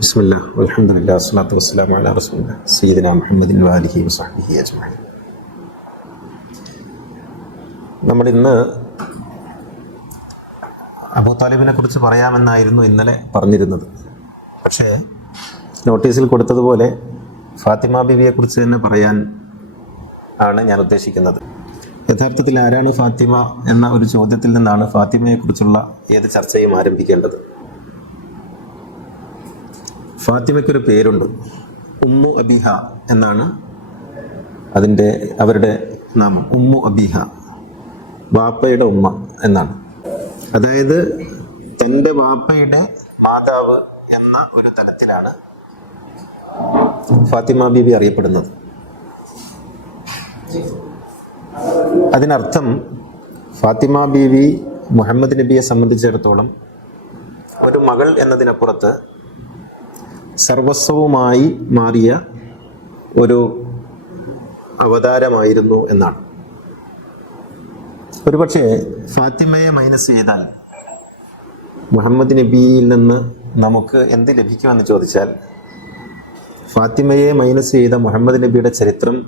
ബിസ്മില്ലാ അൽഹംദുലില്ലാ വസ്സലാത്തു വസ്സലാമു അലാ റസൂലില്ലാ സയ്യിദിനാ മുഹമ്മദിൻ വആലിഹി വസഹ്ബിഹി അജ്മഈൻ. നമ്മൾ ഇന്ന് അബൂ താലിബിനെ കുറിച്ച് പറയാമെന്നായിരുന്നു ഇന്നലെ പറഞ്ഞിരുന്നത്. പക്ഷേ നോട്ടീസിൽ കൊടുത്തതുപോലെ ഫാത്തിമ ബീവിയെ കുറിച്ച് തന്നെ പറയാൻ ആണ് ഞാൻ ഉദ്ദേശിക്കുന്നത്. യഥാർത്ഥത്തിൽ ആരാണ് ഫാത്തിമ എന്ന ഒരു ചോദ്യത്തിൽ നിന്നാണ് ഫാത്തിമയെക്കുറിച്ചുള്ള ഏത് ചർച്ചയും ആരംഭിക്കേണ്ടത്. ഫാത്തിമയ്ക്കൊരു പേരുണ്ട്, ഉമ്മു അബീഹ എന്നാണ് അവരുടെ നാമം. ഉമ്മു അബീഹ, വാപ്പയുടെ ഉമ്മ എന്നാണ്. അതായത് തൻ്റെ വാപ്പയുടെ മാതാവ് എന്ന ഒരു തലത്തിലാണ് ഫാത്തിമ ബീവി അറിയപ്പെടുന്നത്. അതിനർത്ഥം ഫാത്തിമ ബീവി മുഹമ്മദ് നബിയെ സംബന്ധിച്ചിടത്തോളം ഒരു മകൾ എന്നതിനപ്പുറത്ത് സർവസ്വവുമായി മാറിയ ഒരു അവതാരമായിരുന്നു എന്നാണ്. ഒരുപക്ഷെ ഫാത്തിമയെ മൈനസ് ചെയ്താൽ മുഹമ്മദ് നബിയിൽ നിന്ന് നമുക്ക് എന്ത് ലഭിക്കുമെന്ന് ചോദിച്ചാൽ, ഫാത്തിമയെ മൈനസ് ചെയ്ത മുഹമ്മദ് നബിയുടെ ചരിത്രം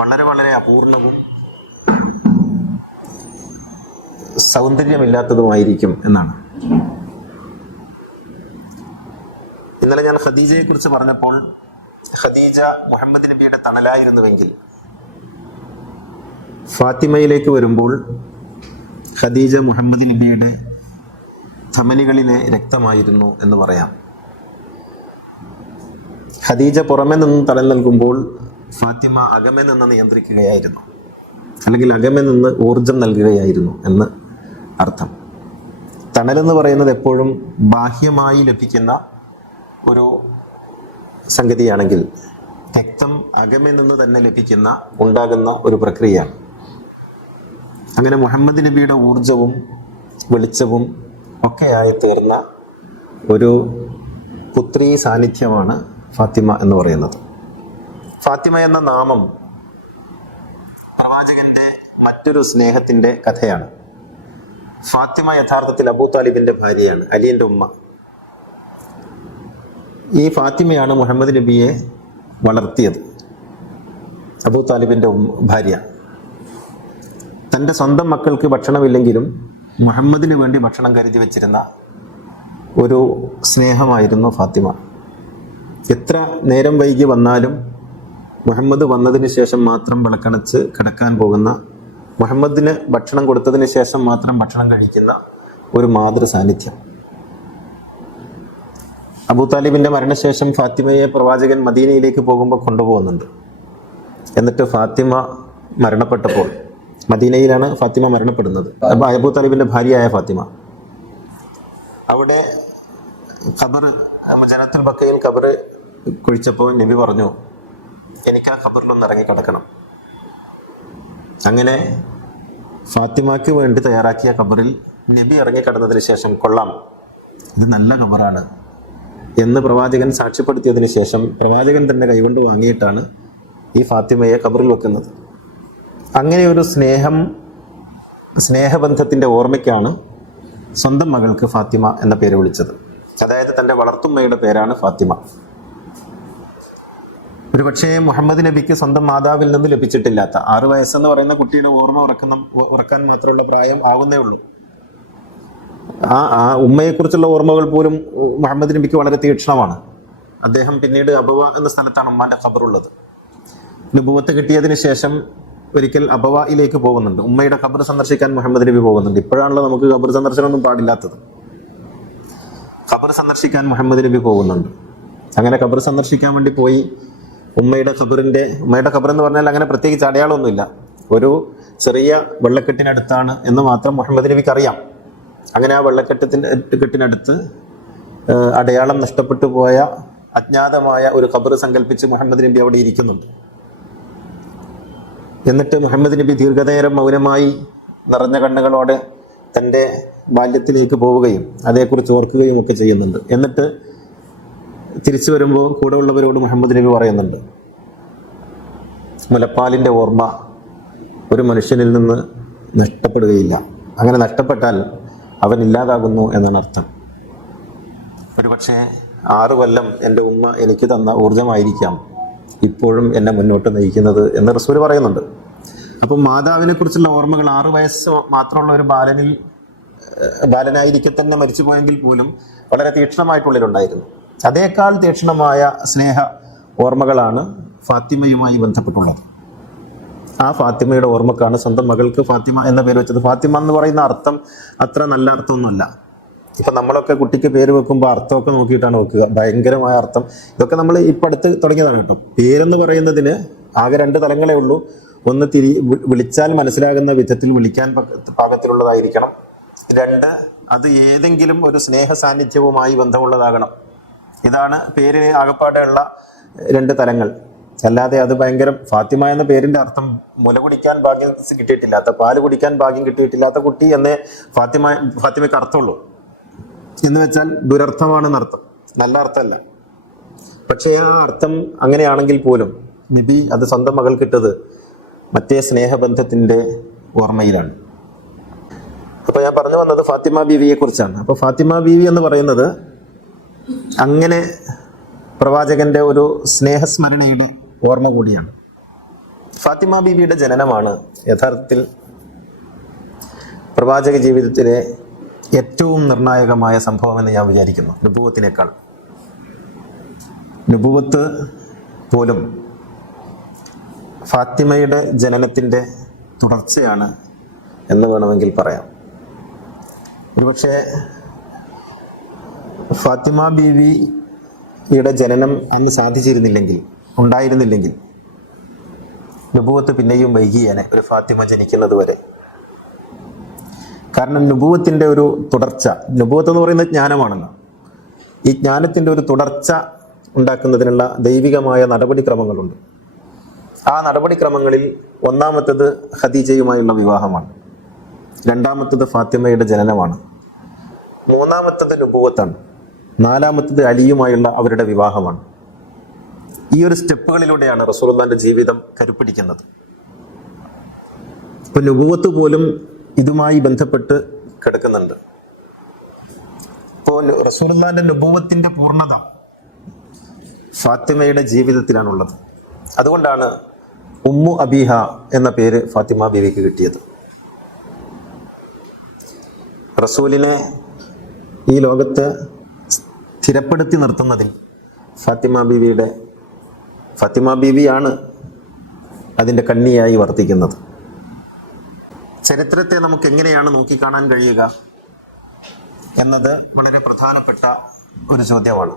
വളരെ വളരെ അപൂർണവും സൗന്ദര്യമില്ലാത്തതുമായിരിക്കും എന്നാണ്. ഇന്നലെ ഞാൻ ഖദീജയെ കുറിച്ച് പറഞ്ഞപ്പോൾ, ഖദീജ മുഹമ്മദ് നബിയുടെ തണലായിരുന്നുവെങ്കിൽ ഫാത്തിമയിലേക്ക് വരുമ്പോൾ ഖദീജ മുഹമ്മദ് നബിയുടെ ധമനികളിലെ രക്തമായിരുന്നു എന്ന് പറയാം. ഖദീജ പുറമെ നിന്ന് തണൽ നൽകുമ്പോൾ ഫാത്തിമ അകമെ നിന്ന് നിയന്ത്രിക്കുകയായിരുന്നു, അല്ലെങ്കിൽ അകമെ നിന്ന് ഊർജം നൽകുകയായിരുന്നു എന്ന് അർത്ഥം. തണലെന്ന് പറയുന്നത് എപ്പോഴും ബാഹ്യമായി ലഭിക്കുന്ന ഒരു സംഗതിയാണെങ്കിൽ, രക്തം അകമെ നിന്ന് തന്നെ ഉണ്ടാകുന്ന ഒരു പ്രക്രിയയാണ്. അങ്ങനെ മുഹമ്മദ് നബിയുടെ ഊർജവും വെളിച്ചവും ഒക്കെയായി തീർന്ന ഒരു പുത്രീ സാന്നിധ്യമാണ് ഫാത്തിമ എന്ന് പറയുന്നത്. ഫാത്തിമ എന്ന നാമം പ്രവാചകന്റെ മറ്റൊരു സ്നേഹത്തിന്റെ കഥയാണ്. ഫാത്തിമ യഥാർത്ഥത്തിൽ അബൂ താലിബിന്റെ ഭാര്യയാണ്, അലിയുടെ ഉമ്മ. ഈ ഫാത്തിമയാണ് മുഹമ്മദ് നബിയെ വളർത്തിയത്. അബൂ താലിബിന്റെ ഭാര്യ തൻ്റെ സ്വന്തം മക്കൾക്ക് ഭക്ഷണമില്ലെങ്കിലും മുഹമ്മദിന് വേണ്ടി ഭക്ഷണം കരുതി വെച്ചിരുന്ന ഒരു സ്നേഹമായിരുന്നു ഫാത്തിമ. എത്ര നേരം വൈകി വന്നാലും മുഹമ്മദ് വന്നതിന് ശേഷം മാത്രം വിളക്കണച്ച് കിടക്കാൻ പോകുന്ന, മുഹമ്മദിന് ഭക്ഷണം കൊടുത്തതിന് ശേഷം മാത്രം ഭക്ഷണം കഴിക്കുന്ന ഒരു മാതൃ സാന്നിധ്യം. അബൂ താലിബിന്റെ മരണശേഷം ഫാത്തിമയെ പ്രവാചകൻ മദീനയിലേക്ക് പോകുമ്പോൾ കൊണ്ടുപോകുന്നുണ്ട്. എന്നിട്ട് ഫാത്തിമ മരണപ്പെട്ടപ്പോൾ, മദീനയിലാണ് ഫാത്തിമ മരണപ്പെടുന്നത്, അബൂ താലിബിന്റെ ഭാര്യയായ ഫാത്തിമ, അവിടെ ഖബർ, ജനത്തുൽ ബക്കയിൽ ഖബർ കുഴിച്ചപ്പോൾ നബി പറഞ്ഞു, എനിക്ക് ആ ഖബറിലൊന്ന് ഇറങ്ങി കിടക്കണം. അങ്ങനെ ഫാത്തിമയ്ക്ക് വേണ്ടി തയ്യാറാക്കിയ ഖബറിൽ നബി ഇറങ്ങി കിടന്നതിന് ശേഷം, കൊള്ളാം, ഇത് നല്ല ഖബറാണ് എന്ന് പ്രവാചകൻ സാക്ഷ്യപ്പെടുത്തിയതിന് ശേഷം പ്രവാചകൻ തന്നെ കൈകൊണ്ട് വാങ്ങിയിട്ടാണ് ഈ ഫാത്തിമയെ ഖബറിൽ വെക്കുന്നത്. അങ്ങനെ ഒരു സ്നേഹബന്ധത്തിൻ്റെ ഓർമ്മയ്ക്കാണ് സ്വന്തം മകൾക്ക് ഫാത്തിമ എന്ന പേര് വിളിച്ചത്. അതായത് തൻ്റെ വളർത്തുമ്മയുടെ പേരാണ് ഫാത്തിമ. ഒരു പക്ഷേ മുഹമ്മദ് നബിക്ക് സ്വന്തം മാതാവിൽ നിന്ന് ലഭിച്ചിട്ടില്ലാത്ത 6 വയസ്സെന്ന് പറയുന്ന കുട്ടിയുടെ ഓർമ്മ ഉറക്കാൻ മാത്രമുള്ള പ്രായം ആകുന്നേ ഉള്ളൂ. ആ ഉമ്മയെക്കുറിച്ചുള്ള ഓർമ്മകൾ പോലും മുഹമ്മദ് നബിക്ക് വളരെ തീക്ഷ്ണമാണ്. അദ്ദേഹം പിന്നീട് അബവ എന്ന സ്ഥലത്താണ് ഉമ്മാന്റെ ഖബറുള്ളത്. നുബുവത്ത് കിട്ടിയതിന് ശേഷം ഒരിക്കൽ അബവയിലേക്ക് പോകുന്നുണ്ട്, ഉമ്മയുടെ ഖബർ സന്ദർശിക്കാൻ മുഹമ്മദ് നബി പോകുന്നുണ്ട്. ഇപ്പോഴാണല്ലോ നമുക്ക് ഖബർ സന്ദർശനമൊന്നും പാടില്ലാത്തത്. ഖബർ സന്ദർശിക്കാൻ മുഹമ്മദ് നബി പോകുന്നുണ്ട്. അങ്ങനെ ഖബർ സന്ദർശിക്കാൻ വേണ്ടി പോയി ഉമ്മയുടെ ഖബർ എന്ന് പറഞ്ഞാൽ അങ്ങനെ പ്രത്യേകിച്ച് അടയാളമൊന്നുമില്ല, ഒരു ചെറിയ വെള്ളക്കെട്ടിനടുത്താണ് എന്ന് മാത്രം മുഹമ്മദ് നബിക്ക് അറിയാം. അങ്ങനെ ആ വെള്ളക്കെട്ടിനടുത്ത് അടയാളം നഷ്ടപ്പെട്ടു പോയ അജ്ഞാതമായ ഒരു ഖബർ സങ്കല്പിച്ച് മുഹമ്മദ് നബി അവിടെ ഇരിക്കുന്നുണ്ട്. എന്നിട്ട് മുഹമ്മദ് നബി ദീർഘനേരം മൗനമായി നിറഞ്ഞ കണ്ണുകളോടെ തൻ്റെ ബാല്യത്തിലേക്ക് പോവുകയും അതേക്കുറിച്ച് ഓർക്കുകയും ഒക്കെ ചെയ്യുന്നുണ്ട്. എന്നിട്ട് തിരിച്ചു വരുമ്പോൾ കൂടെ ഉള്ളവരോട് മുഹമ്മദ് നബി പറയുന്നുണ്ട്, മുലപ്പാലിൻ്റെ ഓർമ്മ ഒരു മനുഷ്യനിൽ നിന്ന് നഷ്ടപ്പെടുകയില്ല, അങ്ങനെ നഷ്ടപ്പെട്ടാൽ അവൻ ഇല്ലാതാകുന്നു എന്നാണ് അർത്ഥം. ഒരുപക്ഷെ 6 കൊല്ലം എൻ്റെ ഉമ്മ എനിക്ക് തന്ന ഊർജമായിരിക്കാം ഇപ്പോഴും എന്നെ മുന്നോട്ട് നയിക്കുന്നത് എന്ന് റസൂൽ പറയുന്നുണ്ട്. അപ്പം മാതാവിനെ കുറിച്ചുള്ള ഓർമ്മകൾ 6 വയസ്സ് മാത്രമുള്ള ഒരു ബാലനായിരിക്കെ തന്നെ മരിച്ചു പോയെങ്കിൽ പോലും വളരെ തീക്ഷ്ണമായിട്ടുള്ളിലുണ്ടായിരുന്നു. അതേക്കാൾ തീക്ഷ്ണമായ സ്നേഹ ഓർമ്മകളാണ് ഫാത്തിമയുമായി ബന്ധപ്പെട്ടുള്ളത്. ആ ഫാത്തിമയുടെ ഓർമ്മക്കാണ് സ്വന്തം മകൾക്ക് ഫാത്തിമ എന്ന പേര് വെച്ചത്. ഫാത്തിമ എന്ന് പറയുന്ന അർത്ഥം അത്ര നല്ല അർത്ഥമൊന്നുമല്ല. ഇപ്പം നമ്മളൊക്കെ കുട്ടിക്ക് പേര് വെക്കുമ്പോൾ അർത്ഥമൊക്കെ നോക്കിയിട്ടാണ് വെക്കുക, ഭയങ്കരമായ അർത്ഥം. ഇതൊക്കെ നമ്മൾ ഇപ്പം അടുത്ത് തുടങ്ങിയതാണ് കേട്ടോ. പേരെന്ന് പറയുന്നതിന് ആകെ 2 തലങ്ങളേ ഉള്ളൂ. ഒന്ന് വിളിച്ചാൽ മനസ്സിലാകുന്ന വിധത്തിൽ വിളിക്കാൻ പാകത്തിലുള്ളതായിരിക്കണം. 2, അത് ഏതെങ്കിലും ഒരു സ്നേഹ സാന്നിധ്യവുമായി ബന്ധമുള്ളതാകണം. ഇതാണ് പേര് ആകപ്പാടെയുള്ള 2 തലങ്ങൾ. അല്ലാതെ അത് ഭയങ്കര ഫാത്തിമ എന്ന പേരിന്റെ അർത്ഥം മുല കുടിക്കാൻ ഭാഗ്യം കിട്ടിയിട്ടില്ലാത്ത, പാല് കുടിക്കാൻ ഭാഗ്യം കിട്ടിയിട്ടില്ലാത്ത കുട്ടി എന്നേ ഫാത്തിമയ്ക്ക് അർത്ഥമുള്ളൂ. എന്ന് വെച്ചാൽ ദുരർത്ഥമാണെന്നർത്ഥം, നല്ല അർത്ഥമല്ല. പക്ഷേ ആ അർത്ഥം അങ്ങനെയാണെങ്കിൽ പോലും നബി അത് സ്വന്തം മകൾ കിട്ടത് മറ്റേ സ്നേഹബന്ധത്തിന്റെ ഓർമ്മയിലാണ്. അപ്പൊ ഞാൻ പറഞ്ഞു വന്നത് ഫാത്തിമ ബീവിയെ കുറിച്ചാണ്. അപ്പൊ ഫാത്തിമ ബീവി എന്ന് പറയുന്നത് അങ്ങനെ പ്രവാചകന്റെ ഒരു സ്നേഹസ്മരണയുടെ ഓർമ്മ കൂടിയാണ്. ഫാത്തിമ ബീവിയുടെ ജനനമാണ് യഥാർത്ഥത്തിൽ പ്രവാചക ജീവിതത്തിലെ ഏറ്റവും നിർണായകമായ സംഭവമെന്ന് ഞാൻ വിചാരിക്കുന്നു. നുബുവത്തിനേക്കാൾ. നുബുവത്ത് പോലും ഫാത്തിമയുടെ ജനനത്തിൻ്റെ തുടർച്ചയാണ് എന്ന് വേണമെങ്കിൽ പറയാം. ഒരുപക്ഷെ ഫാത്തിമ ബീവിയുടെ ജനനം അന്ന് സാധിച്ചിരുന്നില്ലെങ്കിൽ, ഉണ്ടായിരുന്നില്ലെങ്കിൽ നുബുവത്ത് പിന്നെയും വൈകിയേനെ, ഒരു ഫാത്തിമ ജനിക്കുന്നത് വരെ. കാരണം നുബുവത്തിൻ്റെ ഒരു തുടർച്ച, നുബുവത്ത് എന്ന് പറയുന്നത് ജ്ഞാനമാണല്ലോ. ഈ ജ്ഞാനത്തിൻ്റെ ഒരു തുടർച്ച ഉണ്ടാക്കുന്നതിനുള്ള ദൈവികമായ നടപടിക്രമങ്ങളുണ്ട്. ആ നടപടിക്രമങ്ങളിൽ ഒന്നാമത്തത് ഖദീജയുമായുള്ള വിവാഹമാണ്, രണ്ടാമത്തത് ഫാത്തിമയുടെ ജനനമാണ്, മൂന്നാമത്തത് നുബുവത്താണ്, നാലാമത്തത് അലിയുമായുള്ള അവരുടെ വിവാഹമാണ്. ഈ ഒരു സ്റ്റെപ്പുകളിലൂടെയാണ് റസൂലുള്ളാഹിന്റെ ജീവിതം കരുപ്പിടിക്കുന്നത്. ഇപ്പൊ നുബുവത്ത് പോലും ഇതുമായി ബന്ധപ്പെട്ട് കിടക്കുന്നുണ്ട്. ഇപ്പോൾ റസൂലുള്ളാഹിന്റെ നുബുവത്തിന്റെ പൂർണ്ണത ഫാത്തിമയുടെ ജീവിതത്തിലാണുള്ളത്. അതുകൊണ്ടാണ് ഉമ്മു അബീഹ എന്ന പേര് ഫാത്തിമ ബീവിക്ക് കിട്ടിയത്. റസൂലിനെ ഈ ലോകത്ത് സ്ഥിരപ്പെടുത്തി നിർത്തുന്നതിൽ ഫാത്തിമ ബീവിയാണ് അതിൻ്റെ കണ്ണിയായി വർത്തിക്കുന്നത്. ചരിത്രത്തെ നമുക്ക് എങ്ങനെയാണ് നോക്കിക്കാണാൻ കഴിയുക എന്നത് വളരെ പ്രധാനപ്പെട്ട ഒരു ചോദ്യമാണ്.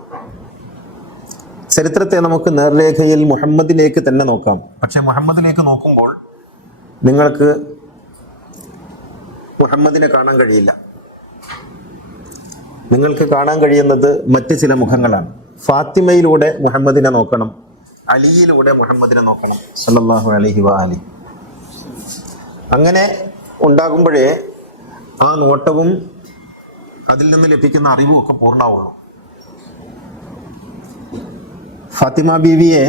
ചരിത്രത്തെ നമുക്ക് നേർരേഖയിൽ മുഹമ്മദിലേക്ക് തന്നെ നോക്കാം. പക്ഷെ മുഹമ്മദിലേക്ക് നോക്കുമ്പോൾ നിങ്ങൾക്ക് മുഹമ്മദിനെ കാണാൻ കഴിയില്ല. നിങ്ങൾക്ക് കാണാൻ കഴിയുന്നത് മറ്റ് ചില മുഖങ്ങളാണ്. ഫാത്തിമയിലൂടെ മുഹമ്മദിനെ നോക്കണം, അലിയിലൂടെ മുഹമ്മദിനെ നോക്കണം സല്ലല്ലാഹു അലൈഹി വഅലി. അങ്ങനെ ഉണ്ടാകുമ്പോഴേ ആ നോട്ടവും അതിൽ നിന്ന് ലഭിക്കുന്ന അറിവും ഒക്കെ പൂർണ്ണമാവുള്ളൂ. ഫാത്തിമ ബീവിയെ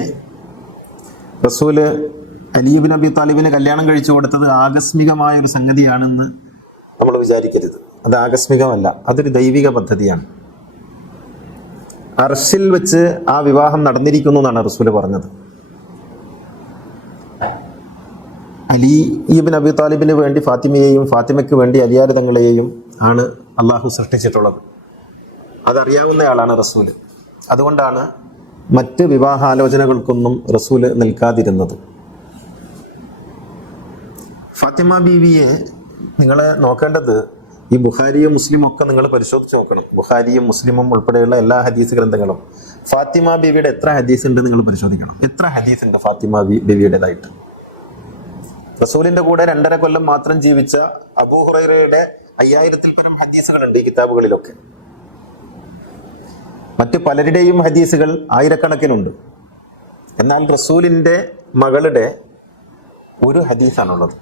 റസൂല് അലി ഇബ്നു അബി താലിബിന് കല്യാണം കഴിച്ചു കൊടുത്തത് ആകസ്മികമായ ഒരു സംഗതിയാണെന്ന് നമ്മൾ വിചാരിക്കരുത്. അത് ആകസ്മികമല്ല, അതൊരു ദൈവിക പദ്ധതിയാണ്. അർശിൽ വെച്ച് ആ വിവാഹം നടന്നിരിക്കുന്നു എന്നാണ് റസൂല് പറഞ്ഞത്. അലി ഇബ്നു അബി താലിബിന് വേണ്ടി ഫാത്തിമയെയും ഫാത്തിമയ്ക്ക് വേണ്ടി അലിയാർ തങ്ങളെയും ആണ് അള്ളാഹു സൃഷ്ടിച്ചിട്ടുള്ളത്. അതറിയാവുന്നയാളാണ് റസൂല്. അതുകൊണ്ടാണ് മറ്റ് വിവാഹാലോചനകൾക്കൊന്നും റസൂല് നിൽക്കാതിരുന്നത്. ഫാത്തിമ ബീവിയെ നിങ്ങൾ നോക്കേണ്ടത് ഈ ബുഖാരിയും മുസ്ലിമും ഒക്കെ നിങ്ങൾ പരിശോധിച്ച് നോക്കണം. ബുഖാരിയും മുസ്ലിമും ഉൾപ്പെടെയുള്ള എല്ലാ ഹദീസ് ഗ്രന്ഥങ്ങളും ഫാത്തിമ ബീവിയുടെ എത്ര ഹദീസ് ഉണ്ട് നിങ്ങൾ പരിശോധിക്കണം. എത്ര ഹദീസ് ഉണ്ട് ഫാത്തിമ ബീവിയുടേതായിട്ട്? റസൂലിന്റെ കൂടെ 2.5 കൊല്ലം മാത്രം ജീവിച്ച അബൂ ഹുറൈറയുടെ 5000-ൽ പരം ഹദീസുകളുണ്ട് ഈ കിതാബുകളിലൊക്കെ. മറ്റ് പലരുടെയും ഹദീസുകൾ ആയിരക്കണക്കിനുണ്ട്. എന്നാൽ റസൂലിന്റെ മകളുടെ ഒരു ഹദീസാണുള്ളത്.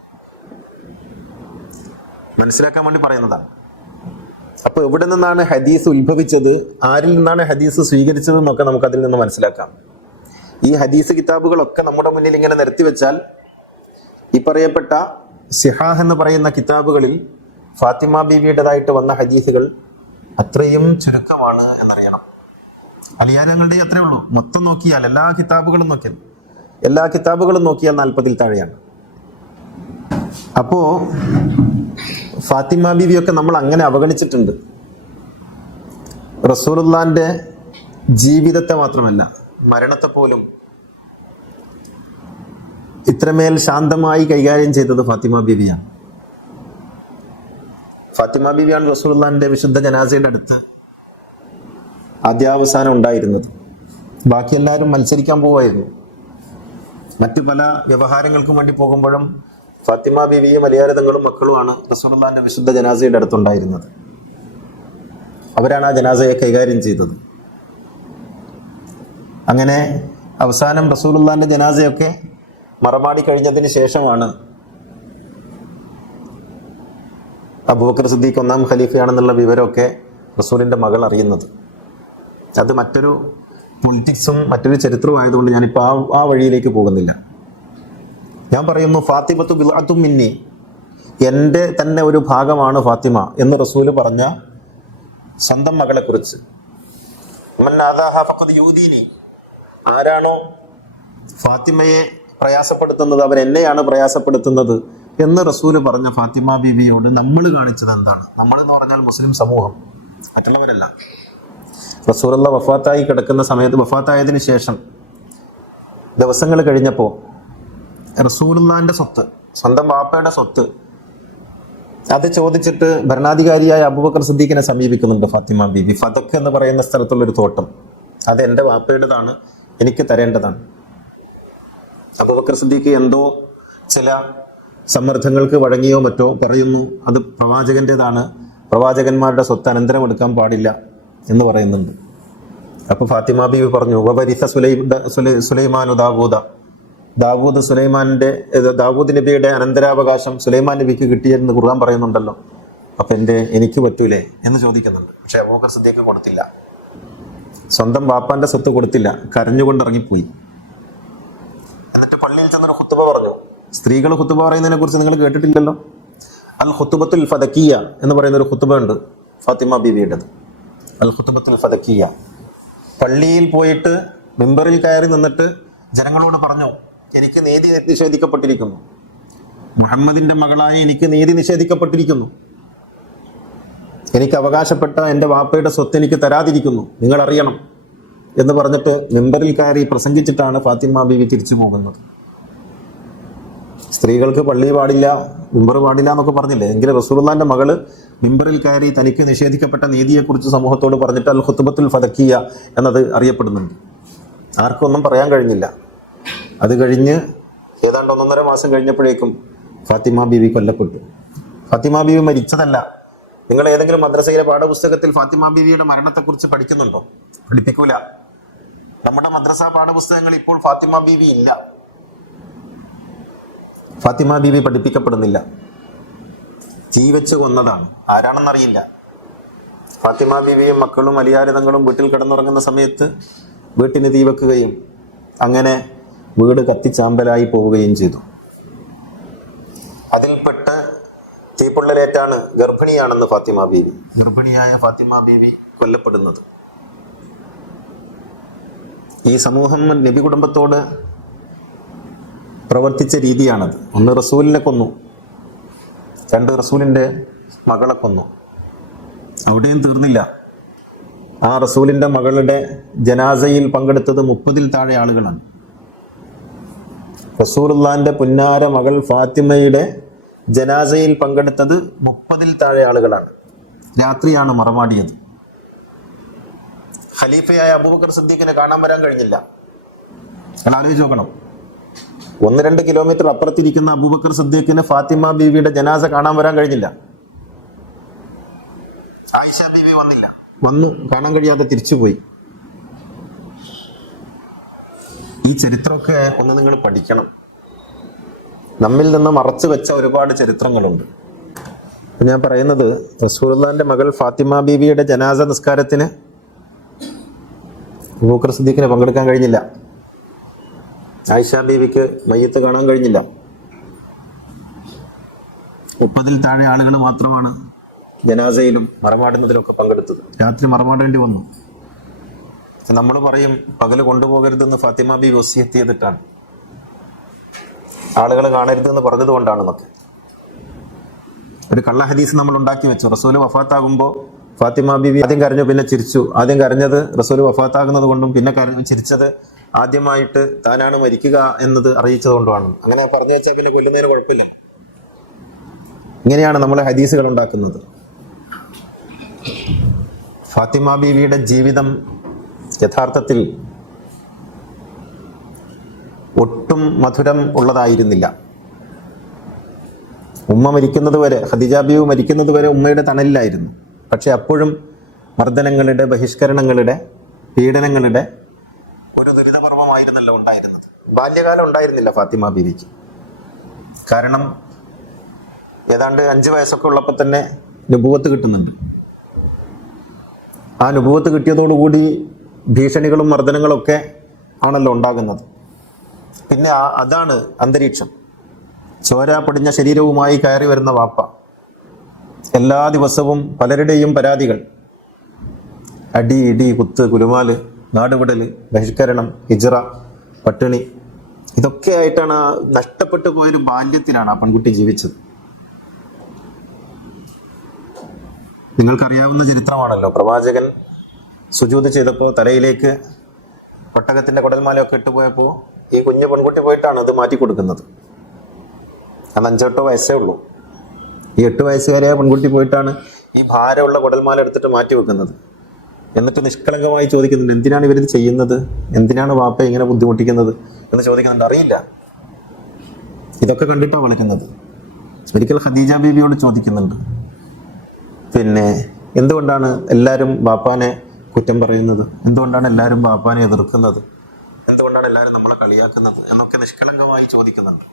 മനസ്സിലാക്കാൻ വേണ്ടി പറയുന്നതാണ്. അപ്പൊ എവിടെ നിന്നാണ് ഹദീസ് ഉത്ഭവിച്ചത്, ആരിൽ നിന്നാണ് ഹദീസ് സ്വീകരിച്ചത് എന്നൊക്കെ നമുക്ക് അതിൽ നിന്ന് മനസ്സിലാക്കാം. ഈ ഹദീസ് കിതാബുകളൊക്കെ നമ്മുടെ മുന്നിൽ ഇങ്ങനെ നിരത്തി വെച്ചാൽ ഈ പറയപ്പെട്ട സിഹാഹ് എന്ന് പറയുന്ന കിതാബുകളിൽ ഫാത്തിമ ബീവിയുടേതായിട്ട് വന്ന ഹദീസുകൾ അത്രയും ചുരുക്കമാണ് എന്നറിയണം. അലിയാരങ്ങളുടെ അത്രേ ഉള്ളൂ. മൊത്തം നോക്കിയാൽ എല്ലാ കിതാബുകളും നോക്കിയാൽ 40-ൽ താഴെയാണ്. അപ്പോ ഫാത്തിമ ബീവിയൊക്കെ നമ്മൾ അങ്ങനെ അവഗണിച്ചിട്ടുണ്ട്. റസൂലുള്ളാന്റെ ജീവിതത്തെ മാത്രമല്ല, മരണത്തെ പോലും ഇത്രമേൽ ശാന്തമായി കൈകാര്യം ചെയ്തത് ഫാത്തിമ ബീവിയാണ്. ഫാത്തിമ ബീവിയാണ് റസൂലുള്ളാന്റെ വിശുദ്ധ ജനാസയുടെ അടുത്ത് ആദ്യാവസാനം ഉണ്ടായിരുന്നത്. ബാക്കി എല്ലാവരും മത്സരിക്കാൻ പോവായിരുന്നു. മറ്റു പല വ്യവഹാരങ്ങൾക്കും വേണ്ടി പോകുമ്പോഴും ഫാത്തിമ ബീവിയും അലിയാരതങ്ങളും മക്കളുമാണ് റസൂലുള്ളാന്റെ വിശുദ്ധ ജനാസയുടെ അടുത്തുണ്ടായിരുന്നത്. അവരാണ് ആ ജനാസയെ കൈകാര്യം ചെയ്തത്. അങ്ങനെ അവസാനം റസൂലുള്ളാന്റെ ജനാസയൊക്കെ മറമാടി കഴിഞ്ഞതിന് ശേഷമാണ് അബൂബക്കർ സിദ്ദീഖ് 1-ാം ഖലീഫയാണെന്നുള്ള വിവരമൊക്കെ റസൂലിന്റെ മകൾ അറിയുന്നത്. അത് മറ്റൊരു പൊളിറ്റിക്സും മറ്റൊരു ചരിത്രവും ആയതുകൊണ്ട് ഞാനിപ്പോൾ ആ വഴിയിലേക്ക് പോകുന്നില്ല. ഞാൻ പറയുന്നു, ഫാത്തിമത്തു ബിദ്അത്തും മിന്നി, എൻ്റെ തന്നെ ഒരു ഭാഗമാണ് ഫാത്തിമ എന്ന് റസൂല് പറഞ്ഞ സ്വന്തം മകളെ കുറിച്ച്, മൻ ആദാഹ ഫഖദ് യൂദീനി, ആരാണോ ഫാത്തിമയെ പ്രയാസപ്പെടുത്തുന്നത് അവൻ എന്നെയാണ് പ്രയാസപ്പെടുത്തുന്നത് എന്ന് റസൂല് പറഞ്ഞ ഫാത്തിമ ബീവിയോട് നമ്മൾ കാണിച്ചത് എന്താണ്? നമ്മൾ എന്ന് പറഞ്ഞാൽ മുസ്ലിം സമൂഹം, മറ്റുള്ളവരല്ല. റസൂലുള്ള വഫാത്തായി കിടക്കുന്ന സമയത്ത്, വഫാത്തായതിനു ശേഷം ദിവസങ്ങൾ കഴിഞ്ഞപ്പോൾ റസൂലുള്ളാന്റെ സ്വത്ത്, സ്വന്തം വാപ്പയുടെ സ്വത്ത്, അത് ചോദിച്ചിട്ട് ഭരണാധികാരിയായ അബൂബക്കർ സിദ്ദീഖിനെ സമീപിക്കുന്നുണ്ട് ഫാത്തിമ ബീവി. ഫതക്ക് എന്ന് പറയുന്ന സ്ഥലത്തുള്ളൊരു തോട്ടം, അത് എൻ്റെ വാപ്പയുടേതാണ്, എനിക്ക് തരേണ്ടതാണ്. അബൂബക്കർ സിദ്ദീഖ് എന്തോ ചില സമ്മർദ്ദങ്ങൾക്ക് വഴങ്ങിയോ മറ്റോ പറയുന്നു, അത് പ്രവാചകൻ്റെതാണ്, പ്രവാചകന്മാരുടെ സ്വത്ത് അനന്തരം എടുക്കാൻ പാടില്ല എന്ന് പറയുന്നുണ്ട്. അപ്പൊ ഫാത്തിമ ബീവി പറഞ്ഞു, വവരിസ സുലൈമാനു ദാവൂദ് ദാവൂദ് നബിയുടെ അനന്തരാവകാശം സുലൈമാൻ നബിക്ക് കിട്ടിയെന്ന് ഖുർആൻ പറയുന്നുണ്ടല്ലോ, അപ്പൊ എനിക്ക് പറ്റൂലേ എന്ന് ചോദിക്കുന്നുണ്ട്. പക്ഷെ അബൂബക്കർ സിദ്ദീഖ് കൊടുത്തില്ല, സ്വന്തം വാപ്പാന്റെ സ്വത്ത് കൊടുത്തില്ല, കരഞ്ഞുകൊണ്ട് ഇറങ്ങിപ്പോയി. എന്നിട്ട് പള്ളിയിൽ ചെന്നൊരു ഖുത്ബ പറഞ്ഞു. സ്ത്രീകൾ ഖുത്ബ പറയുന്നതിനെ കുറിച്ച് നിങ്ങൾ കേട്ടിട്ടില്ലല്ലോ. അൽ ഖുത്ബത്തുൽ ഫദക്കിയ എന്ന് പറയുന്ന ഒരു ഖുത്ബ ഉണ്ട് ഫാത്തിമ ബീവിയുടേത്. അൽ ഖുത്ബത്തുൽ ഫദക്കിയ. പള്ളിയിൽ പോയിട്ട് മിമ്പറിൽ കയറി നിന്നിട്ട് ജനങ്ങളോട് പറഞ്ഞു, എനിക്ക് നീതി നിഷേധിക്കപ്പെട്ടിരിക്കുന്നു, മുഹമ്മദിന്റെ മകളായ എനിക്ക് നീതി നിഷേധിക്കപ്പെട്ടിരിക്കുന്നു, എനിക്ക് അവകാശപ്പെട്ട എൻ്റെ വാപ്പയുടെ സ്വത്ത് എനിക്ക് തരാതിരിക്കുന്നു, നിങ്ങൾ അറിയണം എന്ന് പറഞ്ഞിട്ട് മിമ്പറിൽ കയറി പ്രസംഗിച്ചിട്ടാണ് ഫാത്തിമ ബീവി തിരിച്ചു പോകുന്നത്. സ്ത്രീകൾക്ക് പള്ളി പാടില്ല, മിമ്പർ പാടില്ല എന്നൊക്കെ പറഞ്ഞില്ലേ, എങ്കിലും റസൂലുള്ളാന്റെ മകള് മിമ്പറിൽ കയറി തനിക്ക് നിഷേധിക്കപ്പെട്ട നീതിയെക്കുറിച്ച് സമൂഹത്തോട് പറഞ്ഞിട്ട് അൽ ഖുത്ബത്തുൽ ഫദക്കിയ എന്നത് അറിയപ്പെടുന്നുണ്ട്. ആർക്കും ഒന്നും പറയാൻ കഴിഞ്ഞില്ല. അത് കഴിഞ്ഞ് ഏതാണ്ട് 1.5 മാസം കഴിഞ്ഞപ്പോഴേക്കും ഫാത്തിമ ബീവി കൊല്ലപ്പെട്ടു. ഫാത്തിമ ബീവി മരിച്ചതല്ല. നിങ്ങൾ ഏതെങ്കിലും മദ്രസയിലെ പാഠപുസ്തകത്തിൽ ഫാത്തിമ ബീവിയുടെ മരണത്തെക്കുറിച്ച് പഠിക്കുന്നുണ്ടോ? പഠിപ്പിക്കൂല. നമ്മുടെ മദ്രസ പാഠപുസ്തകങ്ങൾ ഇപ്പോൾ ഫാത്തിമ ബീവി ഇല്ല. ഫാത്തിമ ബീവി പഠിപ്പിക്കപ്പെടുന്നില്ല. തീ വെച്ച് കൊന്നതാണ്, ആരാണെന്നറിയില്ല. ഫാത്തിമ ബീവിയും മക്കളും അലിയാരിതങ്ങളും വീട്ടിൽ കിടന്നുറങ്ങുന്ന സമയത്ത് വീട്ടിന് തീ വെക്കുകയും അങ്ങനെ വീട് കത്തിച്ചാമ്പലായി പോവുകയും ചെയ്തു. അതിൽപ്പെട്ട് തീപ്പൊള്ളലേറ്റാണ് ഗർഭിണിയാണെന്ന് ഫാത്തിമ ബീവി, ഗർഭിണിയായ ഫാത്തിമ ബീവി കൊല്ലപ്പെടുന്നത്. ഈ സമൂഹം നബി കുടുംബത്തോട് പ്രവർത്തിച്ച രീതിയാണത്. 1 റസൂലിനെ കൊന്നു, 2 റസൂലിന്റെ മകളെ കൊന്നു. അവിടെയും തീർന്നില്ല. ആ റസൂലിന്റെ മകളുടെ ജനാസയിൽ പങ്കെടുത്തത് 30-ൽ താഴെ ആളുകളാണ്. റസൂലുള്ളാന്റെ പുന്നാര മകൾ ഫാത്തിമയുടെ ജനാസയിൽ പങ്കെടുത്തത് 30-ൽ താഴെ ആളുകളാണ്. രാത്രിയാണ് മറമാടിയത്. ഖലീഫയായ അബൂബക്കർ സിദ്ദീഖിനെ കാണാൻ വരാൻ കഴിഞ്ഞില്ല. നിങ്ങൾ ആലോചിച്ച് നോക്കണം. 1-2 കിലോമീറ്റർ അപ്പുറത്തിരിക്കുന്ന അബൂബക്കർ സിദ്ദീഖിന് ഫാത്തിമ ബീവിയുടെ ജനാസ കാണാൻ വരാൻ കഴിഞ്ഞില്ല. ആയിഷ ബീവി വന്നു കാണാൻ കഴിയാതെ തിരിച്ചുപോയി. ഈ ചരിത്രമൊക്കെ ഒന്ന് നിങ്ങൾ പഠിക്കണം. നമ്മിൽ നിന്ന് മറച്ചു വെച്ച ഒരുപാട് ചരിത്രങ്ങളുണ്ട്. ഞാൻ പറയുന്നത്, റസൂലുള്ളാന്റെ മകൾ ഫാത്തിമ ബീവിയുടെ ജനാസ നിസ്കാരത്തിന് അബൂബക്കർ സിദ്ദീഖിന് പങ്കെടുക്കാൻ കഴിഞ്ഞില്ല. ആയിഷ ബീവിക്ക് മയ്യത്ത് കാണാൻ കഴിഞ്ഞില്ല. 30-ൽ താഴെ ആളുകൾ മാത്രമാണ് ജനാസയിലും മറമാടുന്നതിലൊക്കെ പങ്കെടുത്തത്. രാത്രി മറമാടേണ്ടി വന്നു. നമ്മൾ പറയും പകല് കൊണ്ടുപോകരുതെന്ന് ഫാത്തിമ ബി വസിയത്ത് ചെയ്തിട്ടാണ്, ആളുകൾ കാണരുതെന്ന് പറഞ്ഞത് കൊണ്ടാണെന്നൊക്കെ ഒരു കള്ള ഹദീസ് നമ്മൾ ഉണ്ടാക്കി വെച്ചു. റസൂല് വഫാത്താകുമ്പോൾ ഫാത്തിമ ബീവി ആദ്യം കരഞ്ഞു, പിന്നെ ചിരിച്ചു. ആദ്യം കരഞ്ഞത് റസൂല് വഫാത്താകുന്നത് കൊണ്ടും പിന്നെ ചിരിച്ചത് ആദ്യമായിട്ട് താനാണ് മരിക്കുക എന്നത് അറിയിച്ചത് കൊണ്ടുമാണ്. അങ്ങനെ പറഞ്ഞു വെച്ചാൽ പിന്നെ കൊല്ലുന്നതിന് കുഴപ്പമില്ല. ഇങ്ങനെയാണ് നമ്മൾ ഹദീസുകൾ ഉണ്ടാക്കുന്നത്. ഫാത്തിമ ബീവിയുടെ ജീവിതം യഥാർത്ഥത്തിൽ ഒട്ടും മധുരം ഉള്ളതായിരുന്നില്ല. ഉമ്മ മരിക്കുന്നത് വരെ, ഖദീജ ബീവി മരിക്കുന്നത് വരെ ഉമ്മയുടെ തണലിലായിരുന്നു. പക്ഷെ അപ്പോഴും മർദ്ദനങ്ങളുടെ, ബഹിഷ്കരണങ്ങളുടെ, പീഡനങ്ങളുടെ ഒരു ദുരിതപർവമായിരുന്നല്ലോ ഉണ്ടായിരുന്നത്. ബാല്യകാലം ഉണ്ടായിരുന്നില്ല ഫാത്തിമ ബീവിക്ക്. കാരണം ഏതാണ്ട് 5 വയസ്സൊക്കെ ഉള്ളപ്പോൾ തന്നെ നുബുവത്ത് കിട്ടുന്നുണ്ട്. ആ നുബുവത്ത് കിട്ടിയതോടുകൂടി ഭീഷണികളും മർദ്ദനങ്ങളൊക്കെ ആണല്ലോ ഉണ്ടാകുന്നത്. പിന്നെ അതാണ് അന്തരീക്ഷം. ചോര പൊടിഞ്ഞ ശരീരവുമായി കയറി വരുന്ന വാപ്പ, എല്ലാ ദിവസവും പലരുടെയും പരാതികൾ, അടി, ഇടി, കുത്ത്, കുലുമാല്, നാടുവിടൽ, ബഹിഷ്കരണം, ഹിജ്റ, പട്ടിണി, ഇതൊക്കെ ആയിട്ടാണ് നഷ്ടപ്പെട്ടു പോയൊരു ബാല്യത്തിലാണ് ആ പെൺകുട്ടി ജീവിച്ചത്. നിങ്ങൾക്കറിയാവുന്ന ചരിത്രമാണല്ലോ. പ്രവാചകൻ സുജൂദ് ചെയ്തപ്പോൾ തലയിലേക്ക് ഒട്ടകത്തിന്റെ കുടൽമാലയൊക്കെ ഇട്ടുപോയപ്പോൾ ഈ കുഞ്ഞു പെൺകുട്ടി പോയിട്ടാണ് അത് മാറ്റി കൊടുക്കുന്നത്. അന്ന് 5-8 വയസ്സേ ഉള്ളൂ. ഈ 8 വയസ്സുകാരിയായ പെൺകുട്ടി പോയിട്ടാണ് ഈ ഭാരമുള്ള കുടൽമാല എടുത്തിട്ട് മാറ്റി വെക്കുന്നത്. എന്നിട്ട് നിഷ്കളങ്കമായി ചോദിക്കുന്നുണ്ട്, എന്തിനാണ് ഇവരിത് ചെയ്യുന്നത്, എന്തിനാണ് വാപ്പ ഇങ്ങനെ ബുദ്ധിമുട്ടിക്കുന്നത് എന്ന് ചോദിക്കുന്നുണ്ട്. അറിയില്ല. ഇതൊക്കെ കണ്ടിട്ടാണ് വളരുന്നത്. ഒരിക്കൽ ഖദീജ ബീവിയോട് ചോദിക്കുന്നുണ്ട്, പിന്നെ എന്തുകൊണ്ടാണ് എല്ലാവരും ബാപ്പാനെ കുറ്റം പറയുന്നത്, എന്തുകൊണ്ടാണ് എല്ലാവരും ബാപ്പാനെ എതിർക്കുന്നത്, എന്തുകൊണ്ടാണ് എല്ലാവരും നമ്മളെ കളിയാക്കുന്നത് എന്നൊക്കെ നിഷ്കളങ്കമായി ചോദിക്കുന്നുണ്ട്.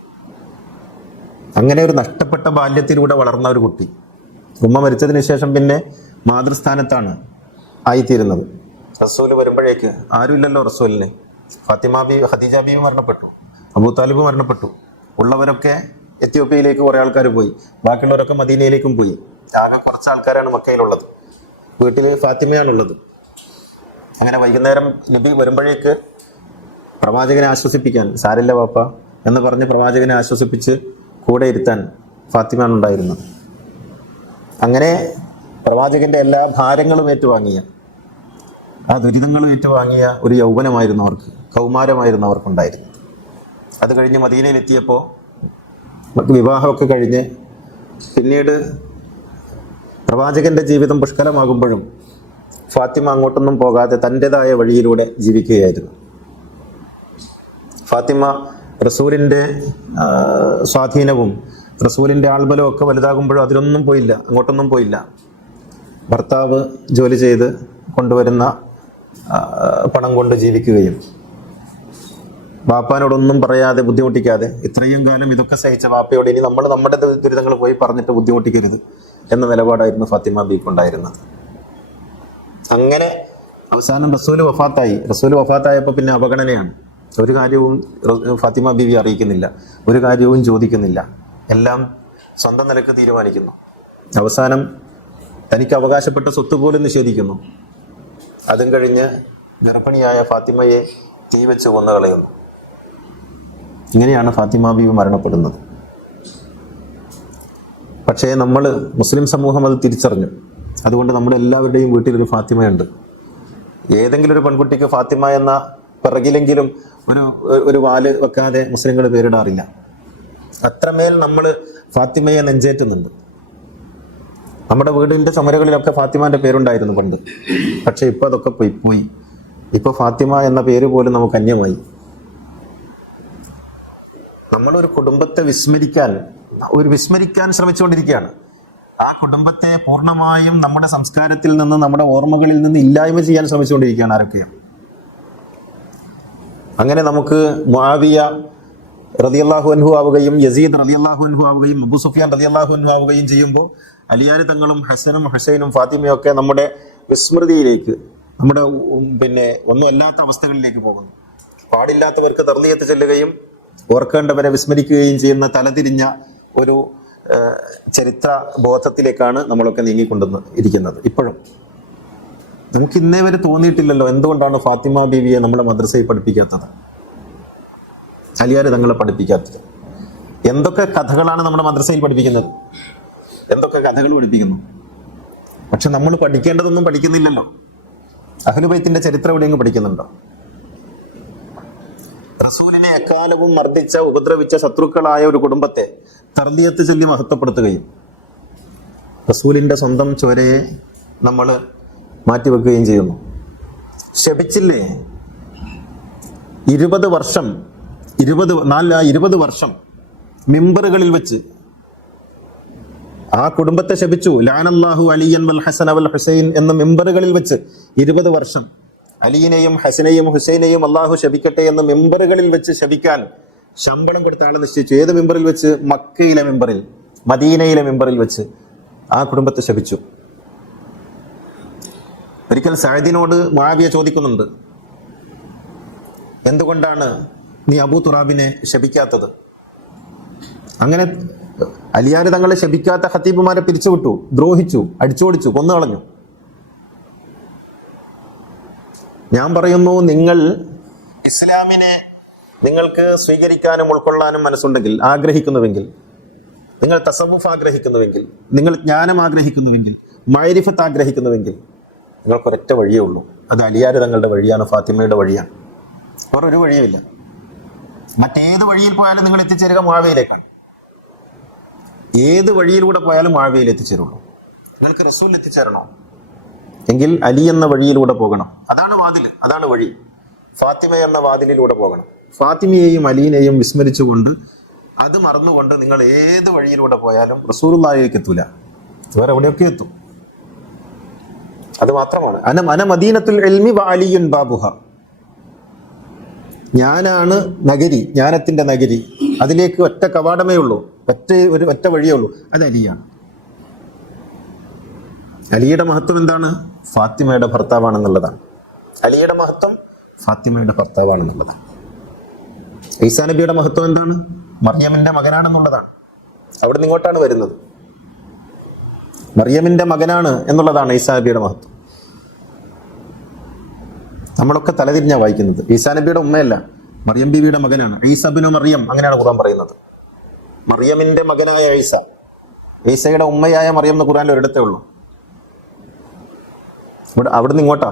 അങ്ങനെ ഒരു നഷ്ടപ്പെട്ട ബാല്യത്തിലൂടെ വളർന്ന ഒരു കുട്ടി ഉമ്മ മരിച്ചതിന് ശേഷം പിന്നെ മാതൃസ്ഥാനത്താണ് ആയിത്തീരുന്നത്. റസൂല് വരുമ്പോഴേക്ക് ആരുമില്ലല്ലോ റസൂലിന്. ഫാത്തിമ ബീവി, ഖദീജ ബീവി മരണപ്പെട്ടു, അബൂ താലിബ് മരണപ്പെട്ടു. ഉള്ളവരൊക്കെ എത്യോപ്യയിലേക്ക് കുറേ ആൾക്കാർ പോയി, ബാക്കിയുള്ളവരൊക്കെ മദീനയിലേക്കും പോയി. ആകെ കുറച്ച് ആൾക്കാരാണ് മക്കയിലുള്ളത്. വീട്ടിൽ ഫാത്തിമയാണുള്ളത്. അങ്ങനെ വൈകുന്നേരം നബി വരുമ്പോഴേക്ക് പ്രവാചകനെ ആശ്വസിപ്പിക്കാൻ, സാരില്ല വാപ്പ എന്ന് പറഞ്ഞ് പ്രവാചകനെ ആശ്വസിപ്പിച്ച് കൂടെ ഇരുത്താൻ ഫാത്തിമയാണ് ഉണ്ടായിരുന്നത്. അങ്ങനെ പ്രവാചകന്റെ എല്ലാ ഭാരങ്ങളും ഏറ്റുവാങ്ങിയ, ആ ദുരിതങ്ങളും ഏറ്റുവാങ്ങിയ ഒരു യൗവനമായിരുന്നു അവർക്ക്, കൗമാരമായിരുന്നു അവർക്കുണ്ടായിരുന്നത്. അത് കഴിഞ്ഞ് മദീനയിലെത്തിയപ്പോൾ വിവാഹമൊക്കെ കഴിഞ്ഞ് പിന്നീട് പ്രവാചകന്റെ ജീവിതം പുഷ്കലമാകുമ്പോഴും ഫാത്തിമ അങ്ങോട്ടൊന്നും പോകാതെ തൻ്റെതായ വഴിയിലൂടെ ജീവിക്കുകയായിരുന്നു. ഫാത്തിമ റസൂലിൻ്റെ സ്വാധീനവും റസൂലിൻ്റെ ആൾബലവും ഒക്കെ വലുതാകുമ്പോഴും അതിലൊന്നും പോയില്ല, അങ്ങോട്ടൊന്നും പോയില്ല. ഭർത്താവ് ജോലി ചെയ്ത് കൊണ്ടുവരുന്ന പണം കൊണ്ട് ജീവിക്കുകയും വാപ്പാനോടൊന്നും പറയാതെ ബുദ്ധിമുട്ടിക്കാതെ, ഇത്രയും കാലം ഇതൊക്കെ സഹിച്ച വാപ്പയോട് ഇനി നമ്മൾ നമ്മുടെ ദുരിതങ്ങൾ പോയി പറഞ്ഞിട്ട് ബുദ്ധിമുട്ടിക്കരുത് എന്ന നിലപാടായിരുന്നു ഫാത്തിമ ബീക്ക് ഉണ്ടായിരുന്നത്. അങ്ങനെ അവസാനം റസൂല് വഫാത്തായപ്പോൾ പിന്നെ അവഗണനയാണ്. ഒരു കാര്യവും ഫാത്തിമ ബീവി അറിയിക്കുന്നില്ല, ഒരു കാര്യവും ചോദിക്കുന്നില്ല, എല്ലാം സ്വന്തം നിലക്ക് തീരുമാനിക്കുന്നു. അവസാനം തനിക്ക് അവകാശപ്പെട്ട സ്വത്ത് പോലും നിഷേധിക്കുന്നു. അതും കഴിഞ്ഞ് ഗർഭിണിയായ ഫാത്തിമയെ തീ വെച്ച് കൊന്നു കളയുന്നു. ഇങ്ങനെയാണ് ഫാത്തിമ ബീവി മരണപ്പെടുന്നത്. പക്ഷേ നമ്മൾ മുസ്ലിം സമൂഹം അത് തിരിച്ചറിഞ്ഞു. അതുകൊണ്ട് നമ്മുടെ എല്ലാവരുടെയും വീട്ടിലൊരു ഫാത്തിമയുണ്ട്. ഏതെങ്കിലും ഒരു പെൺകുട്ടിക്ക് ഫാത്തിമ എന്ന പിറകിലെങ്കിലും ഒരു വാല് വെക്കാതെ മുസ്ലിങ്ങൾ പേരിടാറില്ല. അത്രമേൽ നമ്മൾ ഫാത്തിമയെ നെഞ്ചേറ്റുന്നുണ്ട്. നമ്മുടെ വീടിൻ്റെ ചുമരുകളിലൊക്കെ ഫാത്തിമാൻ്റെ പേരുണ്ടായിരുന്നു പണ്ട്. പക്ഷെ ഇപ്പോൾ അതൊക്കെ പോയി. ഇപ്പോൾ ഫാത്തിമ എന്ന പേര് പോലും നമുക്ക് അന്യമായി. നമ്മളൊരു കുടുംബത്തെ വിസ്മരിക്കാൻ ശ്രമിച്ചുകൊണ്ടിരിക്കുകയാണ്. ആ കുടുംബത്തെ പൂർണ്ണമായും നമ്മുടെ സംസ്കാരത്തിൽ നിന്ന്, നമ്മുടെ ഓർമ്മകളിൽ നിന്ന് ഇല്ലായ്മ ചെയ്യാൻ ശ്രമിച്ചുകൊണ്ടിരിക്കുകയാണ് ആരൊക്കെയാണ്. അങ്ങനെ നമുക്ക് മുആവിയ റളിയല്ലാഹു അൻഹു ആവുകയും യസീദ് റളിയല്ലാഹു അൻഹു ആവുകയും അബൂ സുഫിയാൻ റളിയല്ലാഹു അൻഹു ആവുകയും ചെയ്യുമ്പോൾ അലിയാർ തങ്ങളും ഹസനും ഹുസൈനും ഫാത്തിമയും ഒക്കെ നമ്മുടെ വിസ്മൃതിയിലേക്ക്, നമ്മുടെ ഒന്നും അല്ലാത്ത അവസ്ഥകളിലേക്ക് പോകുന്നു. പാടില്ലാത്തവർക്ക് തർലിയത്ത് ചെല്ലുകയും ഓർക്കേണ്ടവരെ വിസ്മരിക്കുകയും ചെയ്യുന്ന തലതിരിഞ്ഞ ഒരു ചരിത്ര ബോധത്തിലേക്കാണ് നമ്മളൊക്കെ നീങ്ങിക്കൊണ്ടുവന്ന് ഇരിക്കുന്നത്. ഇപ്പോഴും നമുക്ക് ഇന്നേ വരെ തോന്നിയിട്ടില്ലല്ലോ എന്തുകൊണ്ടാണ് ഫാത്തിമ ബീവിയെ നമ്മളെ മദ്രസയിൽ പഠിപ്പിക്കാത്തത്, അലിയാർ തങ്ങളെ പഠിപ്പിക്കാത്തത്. എന്തൊക്കെ കഥകളാണ് നമ്മുടെ മദ്രസയിൽ പഠിപ്പിക്കുന്നത്, എന്തൊക്കെ കഥകൾ പഠിപ്പിക്കുന്നു. പക്ഷെ നമ്മൾ പഠിക്കേണ്ടതൊന്നും പഠിക്കുന്നില്ലല്ലോ. അഹ്ലുബൈത്തിന്റെ ചരിത്രം എവിടെയെങ്കിലും പഠിക്കുന്നുണ്ടോ? റസൂലിനെ എക്കാലവും മർദ്ദിച്ച ഉപദ്രവിച്ച ശത്രുക്കളായ ഒരു കുടുംബത്തെ തർദിയത്ത് ചൊല്ലി മഹത്വപ്പെടുത്തുകയും റസൂലിന്റെ സ്വന്തം ചോരയെ നമ്മൾ മാറ്റിവെക്കുകയും ചെയ്യുന്നു. ശപിച്ചില്ലേ? 20 വർഷം മിമ്പറുകളിൽ വെച്ച് ആ കുടുംബത്തെ ശപിച്ചു. ലാനല്ലാഹു അലിയൻ വൽ ഹസന വൽ ഹുസൈൻ എന്ന മിമ്പറുകളിൽ വെച്ച് 20 വർഷം അലിയിനെയും ഹസനെയും ഹുസൈനെയും അള്ളാഹു ശപിക്കട്ടെ എന്ന മിമ്പറുകളിൽ വെച്ച് ശപിക്കാൻ ശമ്പളം കൊടുത്ത ആളെ നിശ്ചയിച്ചു. ഏത് മിമ്പറിൽ വെച്ച്? മക്കയിലെ മിമ്പറിൽ, മദീനയിലെ മിമ്പറിൽ വെച്ച് ആ കുടുംബത്തെ ശപിച്ചു. ഒരിക്കൽ സഅദിനോട് മുആവിയ ചോദിക്കുന്നുണ്ട്, എന്തുകൊണ്ടാണ് നീ അബൂ തുറാബിനെ ശപിക്കാത്തത്? അങ്ങനെ അലിയാർ തങ്ങളെ ശപിക്കാത്ത ഖതീബുമാരെ പിരിച്ചുവിട്ടു, ദ്രോഹിച്ചു, അടിച്ചോടിച്ചു, കൊന്നുകളഞ്ഞു. ഞാൻ പറയുന്നു, നിങ്ങൾ ഇസ്ലാമിനെ നിങ്ങൾക്ക് സ്വീകരിക്കാനും ഉൾക്കൊള്ളാനും മനസ്സുണ്ടെങ്കിൽ, ആഗ്രഹിക്കുന്നുവെങ്കിൽ, നിങ്ങൾ തസവുഫ് ആഗ്രഹിക്കുന്നുവെങ്കിൽ, നിങ്ങൾ ജ്ഞാനം ആഗ്രഹിക്കുന്നുവെങ്കിൽ, മഅരിഫത്ത് ആഗ്രഹിക്കുന്നുവെങ്കിൽ, നിങ്ങൾക്കൊരൊറ്റ വഴിയേ ഉള്ളൂ. അത് അലിയാർ തങ്ങളുടെ വഴിയാണ്, ഫാത്തിമയുടെ വഴിയാണ്. വേറൊരു വഴിയുമില്ല. മറ്റേത് വഴിയിൽ പോയാലും നിങ്ങൾ എത്തിച്ചേരുക മുആവിയയിലേക്കാണ്. ഏത് വഴിയിലൂടെ പോയാലും മുആവിയയിൽ എത്തിച്ചേരുള്ളൂ. നിങ്ങൾക്ക് റസൂൽ എത്തിച്ചേരണോ എങ്കിൽ അലി എന്ന വഴിയിലൂടെ പോകണം. അതാണ് വാതിൽ, അതാണ് വഴി. ഫാത്തിമ എന്ന വാതിലിലൂടെ പോകണം. ഫാത്തിമയെയും അലീനെയും വിസ്മരിച്ചുകൊണ്ട്, അത് മറന്നുകൊണ്ട് നിങ്ങൾ ഏത് വഴിയിലൂടെ പോയാലും റസൂലുള്ളാഹിയിലേക്ക് എത്തൂല, വേറെ എവിടെയൊക്കെ എത്തും. അത് മാത്രമാണ് അന മദീനത്തുൽ ഇൽമി വ അലിയുൻ ബാബുഹ. ഞാനാണ് നഗരി, ജ്ഞാനത്തിന്റെ നഗരി. അതിലേക്ക് ഒറ്റ കവാടമേ ഉള്ളൂ, ഒറ്റ വഴിയേ ഉള്ളൂ, അത് അലിയാണ്. അലിയുടെ മഹത്വം എന്താണ്? ഫാത്തിമയുടെ ഭർത്താവാണെന്നുള്ളതാണ്. അലിയുടെ മഹത്വം ഫാത്തിമയുടെ ഭർത്താവാണെന്നുള്ളതാണ്. ഈസാ നബിയുടെ മഹത്വം എന്താണ്? മറിയമിന്റെ മകനാണെന്നുള്ളതാണ്. അവിടെ നിന്ന് ഇങ്ങോട്ടാണ് വരുന്നത്. മറിയമിന്റെ മകനാണ് എന്നുള്ളതാണ് ഈസാ നബിയുടെ മഹത്വം. നമ്മളൊക്കെ തലതിരിഞ്ഞാ വായിക്കുന്നത്. ഈസാ നബിയുടെ ഉമ്മയല്ല, മറിയം ബീവിയുടെ മകനാണ്. ഈസാ ഇബ്നു മറിയം, അങ്ങനെയാണ് ഖുർആൻ പറയുന്നത്. മറിയമിന്റെ മകനായ ഈസ, ഈസയുടെ ഉമ്മയായ മറിയം എന്ന് ഖുർആനിൽ ഒരിടത്തേ ഉള്ളൂ. അവിടുന്ന് ഇങ്ങോട്ടാ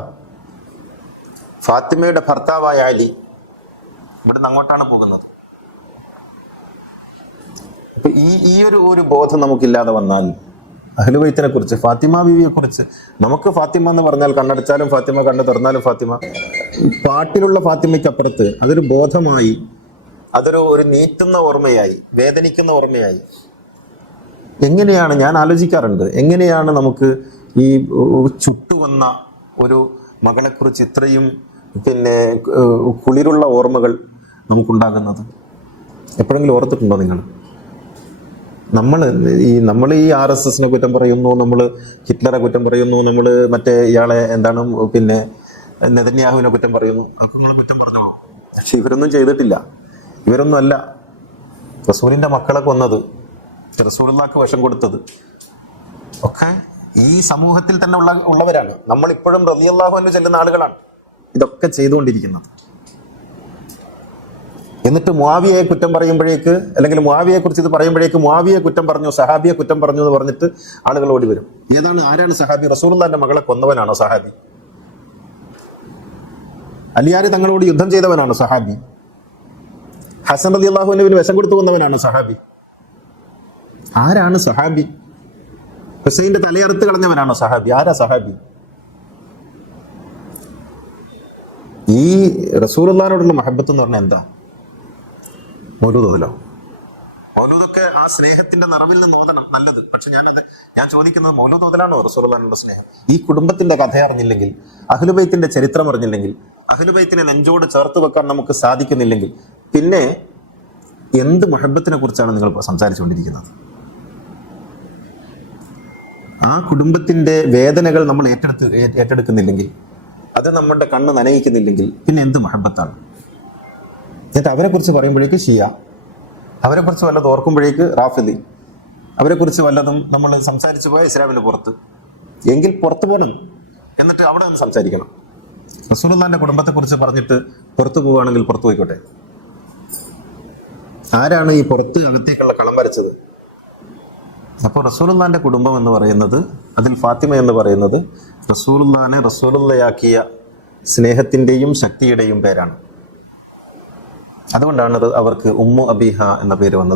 ഫാത്തിമയുടെ ഭർത്താവായ അലി, ഇവിടുന്ന് അങ്ങോട്ടാണ് പോകുന്നത്. അപ്പൊ ഈ ഒരു ബോധം നമുക്കില്ലാതെ വന്നാൽ അഹ്ലുബൈത്തിനെ കുറിച്ച്, ഫാത്തിമ ബീവിയെ കുറിച്ച്, നമുക്ക് ഫാത്തിമ എന്ന് പറഞ്ഞാൽ കണ്ണടച്ചാലും ഫാത്തിമ, കണ്ണ് തുറന്നാലും ഫാത്തിമ, പാട്ടിലുള്ള ഫാത്തിമയ്ക്കപ്പുറത്ത് അതൊരു ബോധമായി, അതൊരു നീറ്റുന്ന ഓർമ്മയായി, വേദനിക്കുന്ന ഓർമ്മയായി. എങ്ങനെയാണ്, ഞാൻ ആലോചിക്കാറുണ്ട്, എങ്ങനെയാണ് നമുക്ക് ഈ ചുട്ടുവന്ന ഒരു മകളെക്കുറിച്ച് ഇത്രയും കുളിരുള്ള ഓർമ്മകൾ നമുക്കുണ്ടാകുന്നത്? എപ്പോഴെങ്കിലും ഓർത്തിട്ടുണ്ടോ നിങ്ങൾ? നമ്മൾ ഈ RSS കുറ്റം പറയുന്നു, നമ്മൾ ഹിറ്റ്ലറെ കുറ്റം പറയുന്നു, നമ്മൾ മറ്റേ ഇയാളെ എന്താണ് നെതന്യാഹുവിനെ കുറ്റം പറയുന്നു. അതൊക്കെ നിങ്ങൾ കുറ്റം പറഞ്ഞോളൂ. പക്ഷെ ഇവരൊന്നും ചെയ്തിട്ടില്ല. ഇവരൊന്നും അല്ല റസൂലിന്റെ മക്കളെ കൊന്നത്, റസൂലുള്ളാഹിക്ക് വിഷം കൊടുത്തത് ഒക്കെ ഈ സമൂഹത്തിൽ തന്നെ ഉള്ളവരാണ്. നമ്മൾ ഇപ്പോഴും റളിയല്ലാഹു അൻഹു ചെല്ലുന്ന ആളുകളാണ് ഇതൊക്കെ ചെയ്തുകൊണ്ടിരിക്കുന്നത്. എന്നിട്ട് മുആവിയയെ കുറ്റം പറയുമ്പോഴേക്ക്, അല്ലെങ്കിൽ മുആവിയയെ കുറിച്ച് ഇത് പറയുമ്പോഴേക്ക് മുആവിയയെ കുറ്റം പറഞ്ഞു, സഹാബിയെ കുറ്റം പറഞ്ഞു എന്ന് പറഞ്ഞിട്ട് ആളുകൾ ഓടി വരും. ആരാണ് സഹാബി? റസൂലുള്ളാഹിന്റെ മകളെ കൊന്നവനാണോ സഹാബി? അലിയാർ തങ്ങളോട് യുദ്ധം ചെയ്തവനാണോ സഹാബി? ഹസൻ റളിയല്ലാഹു അൻഹുവിന് വിഷം കൊടുത്തു കൊന്നവനാണ് സഹാബി? ആരാണ് സഹാബി? ഹുസൈന്റെ തലയറുത്ത് കളഞ്ഞവനാണോ സഹാബി? ആരാ സഹാബി? ഈ റസൂലുള്ളാഹിനോടുള്ള മഹബത്ത് എന്ന് പറഞ്ഞാൽ എന്താ? മൗലൂദോ? മൗലൂദൊക്കെ ആ സ്നേഹത്തിന്റെ നിറവിൽ നിന്ന് ഓതണം, നല്ലത്. പക്ഷെ ഞാൻ ചോദിക്കുന്നത്, മൗലൂദ് ഓതലാണോ റസൂലുള്ളാഹിന്റെ സ്നേഹം? ഈ കുടുംബത്തിന്റെ കഥ അറിഞ്ഞില്ലെങ്കിൽ, അഹ്ലുബൈത്തിന്റെ ചരിത്രം അറിഞ്ഞില്ലെങ്കിൽ, അഹ്ലുബൈത്തിനെ നെഞ്ചോട് ചേർത്ത് വെക്കാൻ നമുക്ക് സാധിക്കുന്നില്ലെങ്കിൽ, പിന്നെ എന്ത് മഹബത്തിനെ കുറിച്ചാണ് നിങ്ങൾ സംസാരിച്ചുകൊണ്ടിരിക്കുന്നത്? ആ കുടുംബത്തിന്റെ വേദനകൾ നമ്മൾ ഏറ്റെടുക്കുന്നില്ലെങ്കിൽ, അത് നമ്മുടെ കണ്ണ് നനയിക്കുന്നില്ലെങ്കിൽ, പിന്നെ എന്ത് മഹബത്താണ്? എന്നിട്ട് അവരെ കുറിച്ച് പറയുമ്പോഴേക്ക് ഷിയ, അവരെ കുറിച്ച് വല്ലത് ഓർക്കുമ്പോഴേക്ക് റാഫിദി, അവരെക്കുറിച്ച് വല്ലതും നമ്മൾ സംസാരിച്ചു പോയാൽ ഇസ്ലാമിന് പുറത്ത്, എങ്കിൽ പുറത്തു പോകണം, എന്നിട്ട് അവിടെ നിന്ന് സംസാരിക്കണം. റസൂലുള്ളാഹിന്റെ കുടുംബത്തെക്കുറിച്ച് പറഞ്ഞിട്ട് പുറത്തു പോവുകയാണെങ്കിൽ പുറത്തു പോയിക്കോട്ടെ. ആരാണ് ഈ പുറത്ത് അകത്തേക്കുള്ള കളം വരച്ചത്? അപ്പോൾ റസൂലുള്ളാഹിന്റെ കുടുംബം എന്ന് പറയുന്നത്, അതിൽ ഫാത്തിമ എന്ന് പറയുന്നത് റസൂലുള്ളാഹിനെ റസൂലുള്ളയാക്കിയ സ്നേഹത്തിന്റെയും ശക്തിയുടെയും പേരാണ്. അതുകൊണ്ടാണ് അവർക്ക് ഉമ്മു അബീഹ എന്ന പേര് വന്നത്.